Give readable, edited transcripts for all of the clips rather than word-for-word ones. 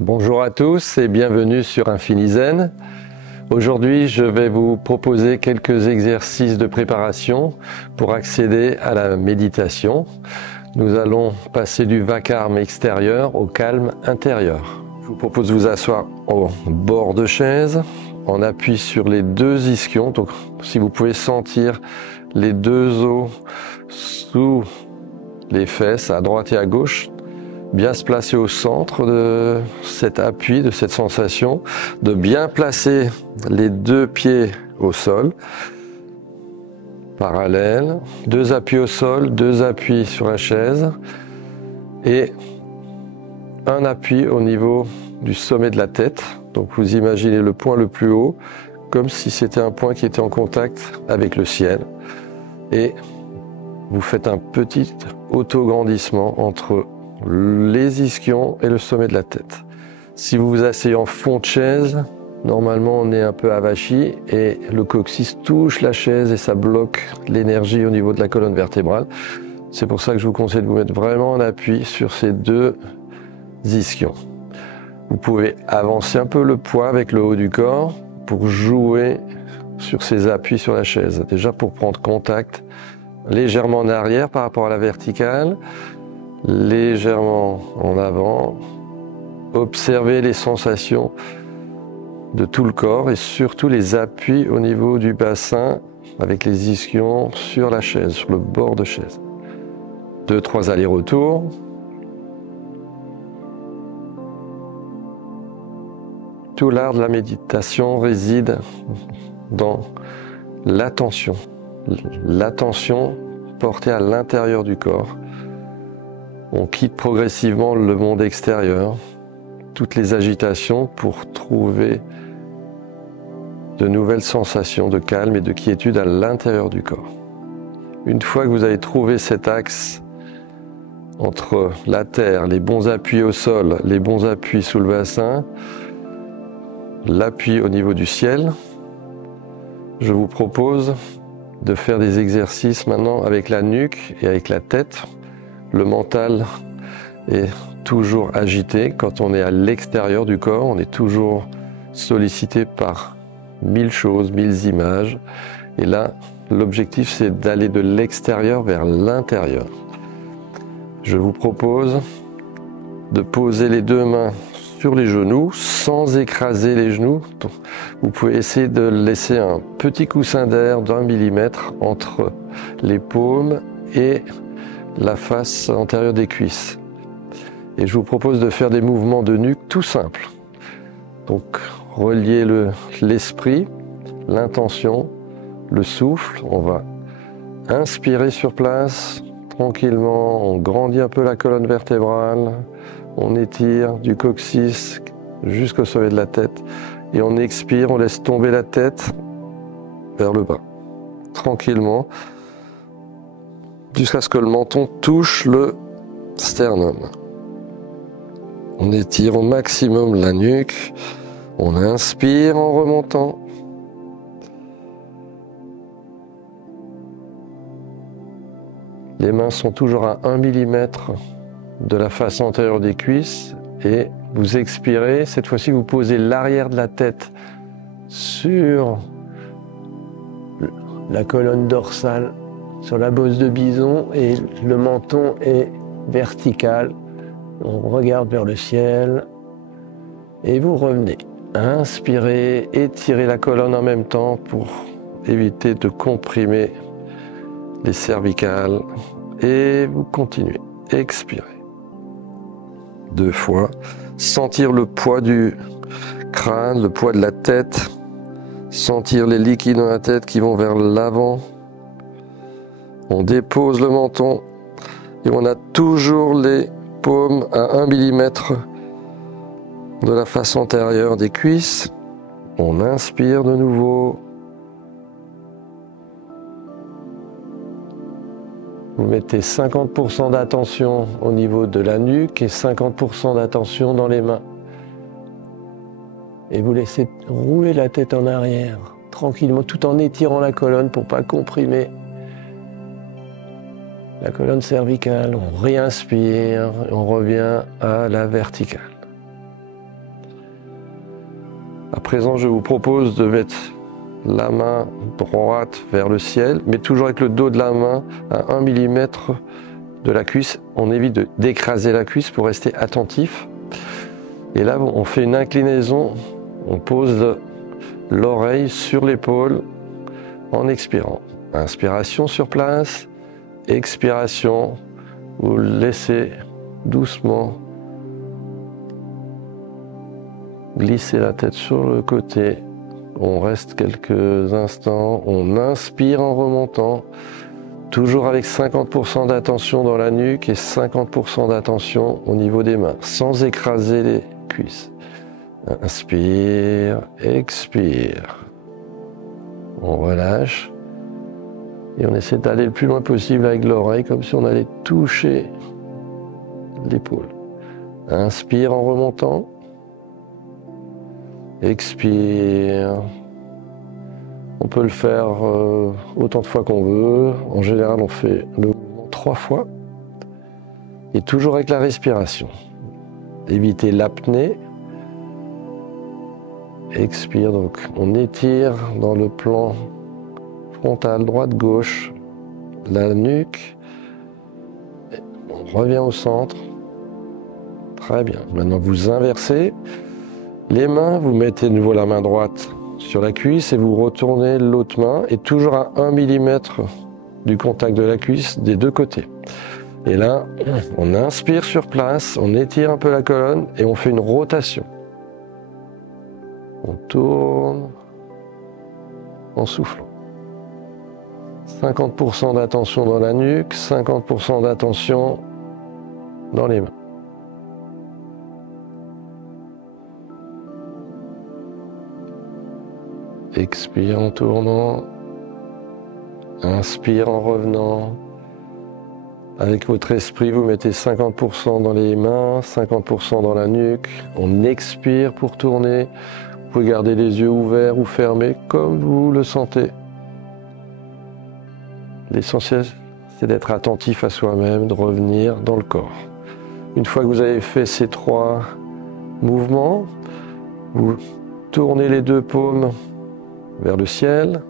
Bonjour à tous et bienvenue sur InfiniZen. Aujourd'hui, je vais vous proposer quelques exercices de préparation pour accéder à la méditation. Nous allons passer du vacarme extérieur au calme intérieur. Je vous propose de vous asseoir au bord de chaise, en appui sur les deux ischions. Donc, si vous pouvez sentir les deux os sous les fesses, à droite et à gauche, bien se placer au centre de cet appui, de cette sensation, de bien placer les deux pieds au sol, parallèles, deux appuis au sol, deux appuis sur la chaise et un appui au niveau du sommet de la tête. Donc vous imaginez le point le plus haut comme si c'était un point qui était en contact avec le ciel et vous faites un petit auto-grandissement entre les ischions et le sommet de la tête. Si vous vous asseyez en fond de chaise, normalement on est un peu avachi et le coccyx touche la chaise et ça bloque l'énergie au niveau de la colonne vertébrale. C'est pour ça que je vous conseille de vous mettre vraiment en appui sur ces deux ischions. Vous pouvez avancer un peu le poids avec le haut du corps pour jouer sur ces appuis sur la chaise. Déjà pour prendre contact légèrement en arrière par rapport à la verticale, légèrement en avant, observez les sensations de tout le corps et surtout les appuis au niveau du bassin avec les ischions sur la chaise, sur le bord de chaise. 2-3 allers-retours. Tout l'art de la méditation réside dans l'attention. L'attention portée à l'intérieur du corps. On quitte progressivement le monde extérieur, toutes les agitations pour trouver de nouvelles sensations de calme et de quiétude à l'intérieur du corps. Une fois que vous avez trouvé cet axe entre la terre, les bons appuis au sol, les bons appuis sous le bassin, l'appui au niveau du ciel, je vous propose de faire des exercices maintenant avec la nuque et avec la tête. Le mental est toujours agité. Quand on est à l'extérieur du corps, on est toujours sollicité par 1000 choses, 1000 images. Et là, l'objectif, c'est d'aller de l'extérieur vers l'intérieur. Je vous propose de poser les deux mains sur les genoux sans écraser les genoux. Vous pouvez essayer de laisser un petit coussin d'air d'1 millimètre entre les paumes et la face antérieure des cuisses. Et je vous propose de faire des mouvements de nuque tout simples. Donc, relier l'esprit, l'intention, le souffle. On va inspirer sur place, tranquillement. On grandit un peu la colonne vertébrale. On étire du coccyx jusqu'au sommet de la tête. Et on expire, on laisse tomber la tête vers le bas. Tranquillement. Jusqu'à ce que le menton touche le sternum. On étire au maximum la nuque. On inspire en remontant. Les mains sont toujours à 1 millimètre de la face antérieure des cuisses. Et vous expirez. Cette fois-ci, vous posez l'arrière de la tête sur la colonne dorsale, sur la bosse de bison, et le menton est vertical. On regarde vers le ciel et vous revenez. Inspirez, étirez la colonne en même temps pour éviter de comprimer les cervicales et vous continuez. Expirez. 2 fois. Sentir le poids du crâne, le poids de la tête. Sentir les liquides dans la tête qui vont vers l'avant. On dépose le menton et on a toujours les paumes à 1 millimètre de la face antérieure des cuisses. On inspire de nouveau. Vous mettez 50% d'attention au niveau de la nuque et 50% d'attention dans les mains. Et vous laissez rouler la tête en arrière, tranquillement, tout en étirant la colonne pour ne pas comprimer la colonne cervicale. On réinspire, on revient à la verticale. À présent, je vous propose de mettre la main droite vers le ciel, mais toujours avec le dos de la main à 1 mm de la cuisse. On évite d'écraser la cuisse pour rester attentif. Et là, on fait une inclinaison, on pose l'oreille sur l'épaule en expirant. Inspiration sur place, expiration, vous laissez doucement glisser la tête sur le côté. On reste quelques instants, on inspire en remontant, toujours avec 50% d'attention dans la nuque et 50% d'attention au niveau des mains, sans écraser les cuisses. Inspire, expire. On relâche et on essaie d'aller le plus loin possible avec l'oreille, comme si on allait toucher l'épaule. Inspire en remontant. Expire. On peut le faire autant de fois qu'on veut. En général, on fait le mouvement 3 fois. Et toujours avec la respiration. Évitez l'apnée. Expire, donc on étire dans le plan frontal, droite-gauche, la nuque. On revient au centre. Très bien. Maintenant, vous inversez. Les mains, vous mettez de nouveau la main droite sur la cuisse et vous retournez l'autre main et toujours à 1 mm du contact de la cuisse des deux côtés. Et là, on inspire sur place, on étire un peu la colonne et on fait une rotation. On tourne en soufflant. 50% d'attention dans la nuque, 50% d'attention dans les mains. Expire en tournant, inspire en revenant. Avec votre esprit, vous mettez 50% dans les mains, 50% dans la nuque. On expire pour tourner. Vous pouvez garder les yeux ouverts ou fermés comme vous le sentez. L'essentiel, c'est d'être attentif à soi-même, de revenir dans le corps. Une fois que vous avez fait ces 3 mouvements, vous tournez les 2 paumes vers le ciel.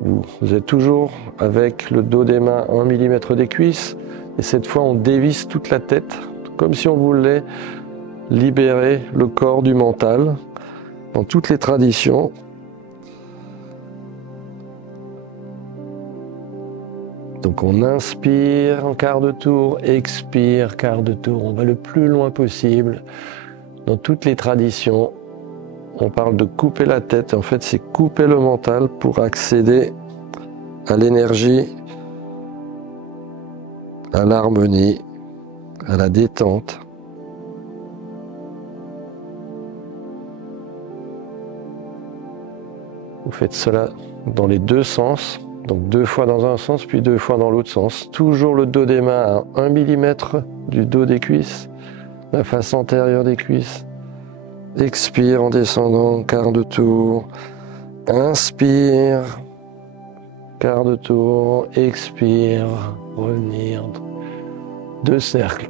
Vous êtes toujours avec le dos des mains à 1 mm des cuisses. Et cette fois, on dévisse toute la tête, comme si on voulait libérer le corps du mental. Dans toutes les traditions, donc on inspire en quart de tour, expire quart de tour, on va le plus loin possible. Dans toutes les traditions, on parle de couper la tête, en fait c'est couper le mental pour accéder à l'énergie, à l'harmonie, à la détente. Vous faites cela dans les 2 sens, donc 2 fois dans un sens, puis 2 fois dans l'autre sens. Toujours le dos des mains à 1 mm du dos des cuisses, la face antérieure des cuisses. Expire en descendant, quart de tour. Inspire, quart de tour. Expire, revenir. 2 cercles.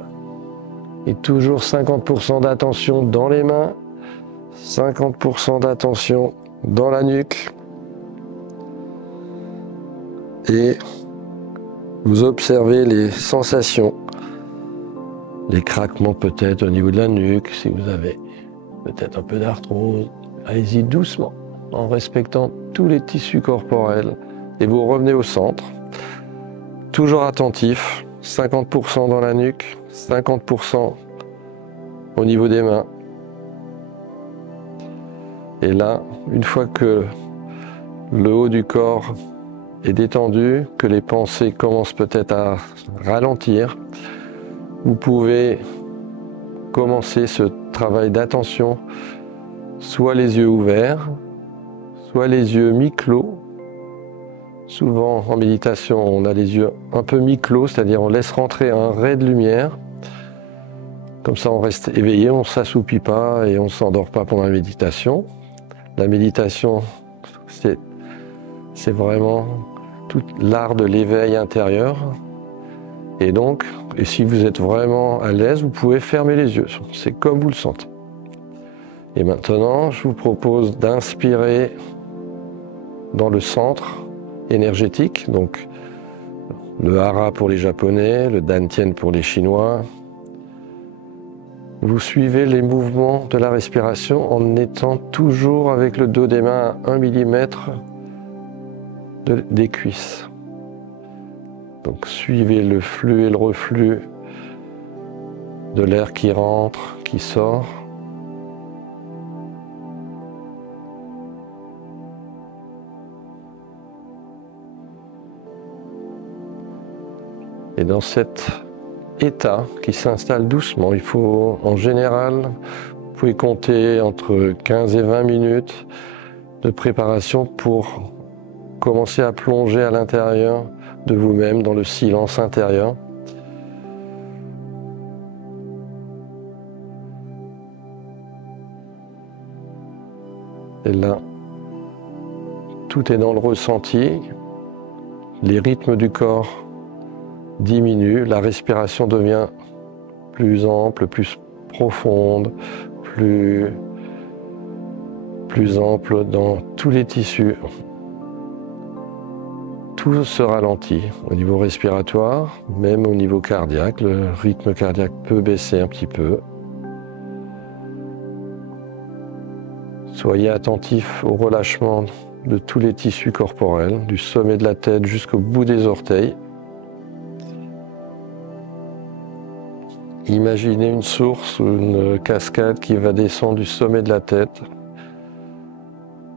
Et toujours 50% d'attention dans les mains, 50% d'attention dans la nuque. Et vous observez les sensations, les craquements peut-être au niveau de la nuque, si vous avez peut-être un peu d'arthrose. Allez-y doucement, en respectant tous les tissus corporels. Et vous revenez au centre, toujours attentif, 50% dans la nuque, 50% au niveau des mains. Et là, une fois que le haut du corps est détendu, que les pensées commencent peut-être à ralentir, vous pouvez commencer ce travail d'attention, soit les yeux ouverts, soit les yeux mi-clos. Souvent en méditation, on a les yeux un peu mi-clos, c'est-à-dire on laisse rentrer un ray de lumière. Comme ça, on reste éveillé, on ne s'assoupit pas et on ne s'endort pas pendant la méditation. La méditation, c'est vraiment tout l'art de l'éveil intérieur. Et donc, si vous êtes vraiment à l'aise, vous pouvez fermer les yeux. C'est comme vous le sentez. Et maintenant, je vous propose d'inspirer dans le centre énergétique, donc le hara pour les Japonais, le dantian pour les Chinois. Vous suivez les mouvements de la respiration en étant toujours avec le dos des mains à 1 mm des cuisses. Donc suivez le flux et le reflux de l'air qui rentre, qui sort. Et dans cet état qui s'installe doucement, il faut en général, vous pouvez compter entre 15 et 20 minutes de préparation pour commencer à plonger à l'intérieur de vous-même dans le silence intérieur. Et là, tout est dans le ressenti, les rythmes du corps diminuent, la respiration devient plus ample, plus profonde, plus ample dans tous les tissus. Tout se ralentit au niveau respiratoire, même au niveau cardiaque. Le rythme cardiaque peut baisser un petit peu. Soyez attentifs au relâchement de tous les tissus corporels, du sommet de la tête jusqu'au bout des orteils. Imaginez une source ou une cascade qui va descendre du sommet de la tête,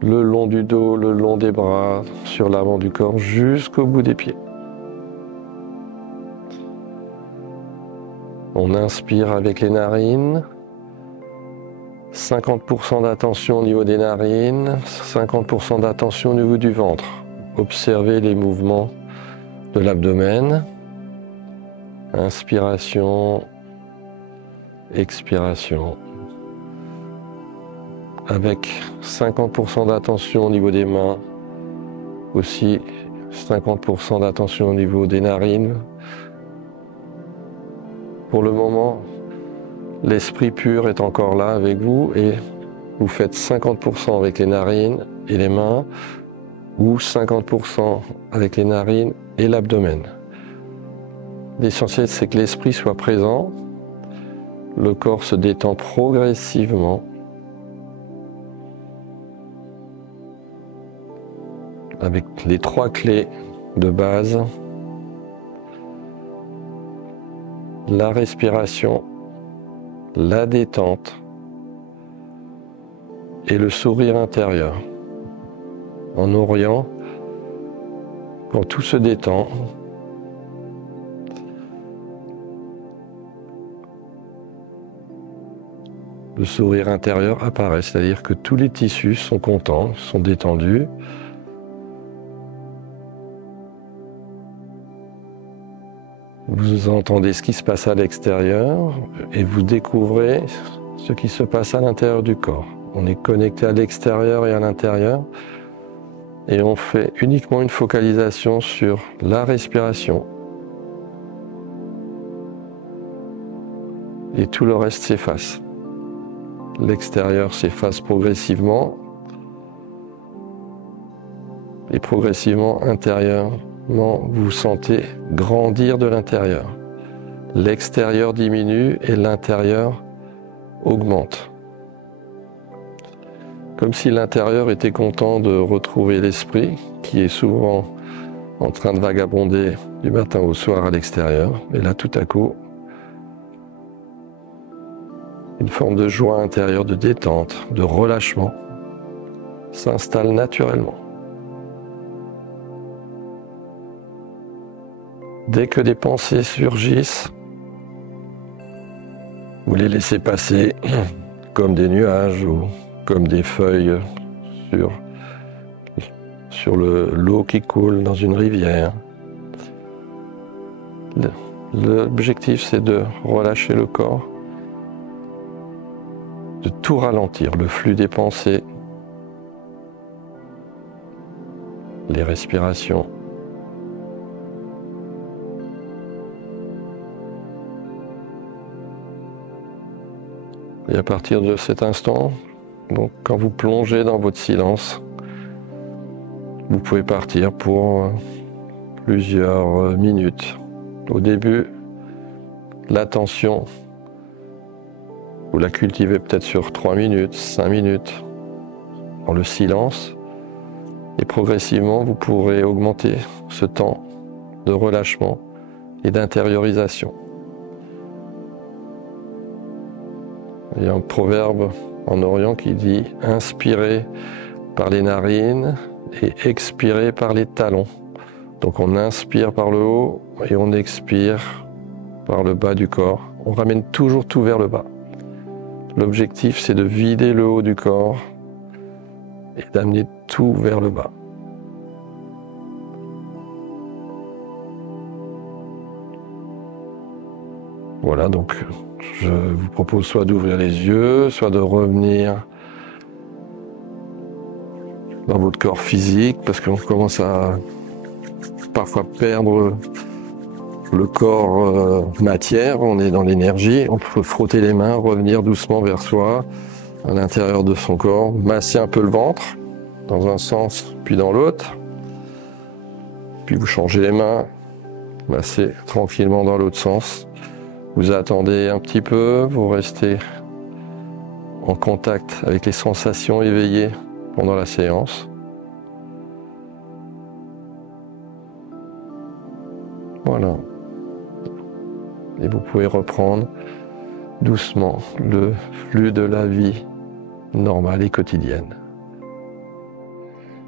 le long du dos, le long des bras, sur l'avant du corps, jusqu'au bout des pieds. On inspire avec les narines, 50% d'attention au niveau des narines, 50% d'attention au niveau du ventre. Observez les mouvements de l'abdomen. Inspiration, expiration. Avec 50% d'attention au niveau des mains, aussi 50% d'attention au niveau des narines. Pour le moment, l'esprit pur est encore là avec vous et vous faites 50% avec les narines et les mains ou 50% avec les narines et l'abdomen. L'essentiel, c'est que l'esprit soit présent, le corps se détend progressivement avec les 3 clés de base, la respiration, la détente et le sourire intérieur. En Orient, quand tout se détend, le sourire intérieur apparaît, c'est-à-dire que tous les tissus sont contents, sont détendus. Vous entendez ce qui se passe à l'extérieur et vous découvrez ce qui se passe à l'intérieur du corps. On est connecté à l'extérieur et à l'intérieur et on fait uniquement une focalisation sur la respiration. Et tout le reste s'efface. L'extérieur s'efface progressivement et progressivement intérieurement vous sentez grandir de l'intérieur. L'extérieur diminue et l'intérieur augmente. Comme si l'intérieur était content de retrouver l'esprit qui est souvent en train de vagabonder du matin au soir à l'extérieur. Et là tout à coup, une forme de joie intérieure, de détente, de relâchement s'installe naturellement. Dès que des pensées surgissent, vous les laissez passer comme des nuages ou comme des feuilles sur l'eau qui coule dans une rivière. L'objectif, c'est de relâcher le corps, de tout ralentir, le flux des pensées, les respirations. Et à partir de cet instant, Donc quand vous plongez dans votre silence, vous pouvez partir pour plusieurs minutes. Au début, l'attention, vous la cultivez peut-être sur 3 minutes, 5 minutes, dans le silence. Et progressivement, vous pourrez augmenter ce temps de relâchement et d'intériorisation. Il y a un proverbe en Orient qui dit « Inspirez par les narines et expirez par les talons ». Donc on inspire par le haut et on expire par le bas du corps. On ramène toujours tout vers le bas. L'objectif, c'est de vider le haut du corps et d'amener tout vers le bas. Voilà, donc je vous propose soit d'ouvrir les yeux, soit de revenir dans votre corps physique, parce qu'on commence à parfois perdre le corps matière, on est dans l'énergie, on peut frotter les mains, revenir doucement vers soi, à l'intérieur de son corps, masser un peu le ventre, dans un sens puis dans l'autre, puis vous changez les mains, massez tranquillement dans l'autre sens. Vous attendez un petit peu, vous restez en contact avec les sensations éveillées pendant la séance. Voilà. Et vous pouvez reprendre doucement le flux de la vie normale et quotidienne.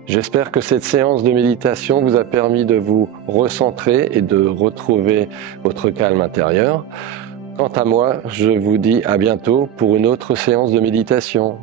J'espère que cette séance de méditation vous a permis de vous recentrer et de retrouver votre calme intérieur. Quant à moi, je vous dis à bientôt pour une autre séance de méditation.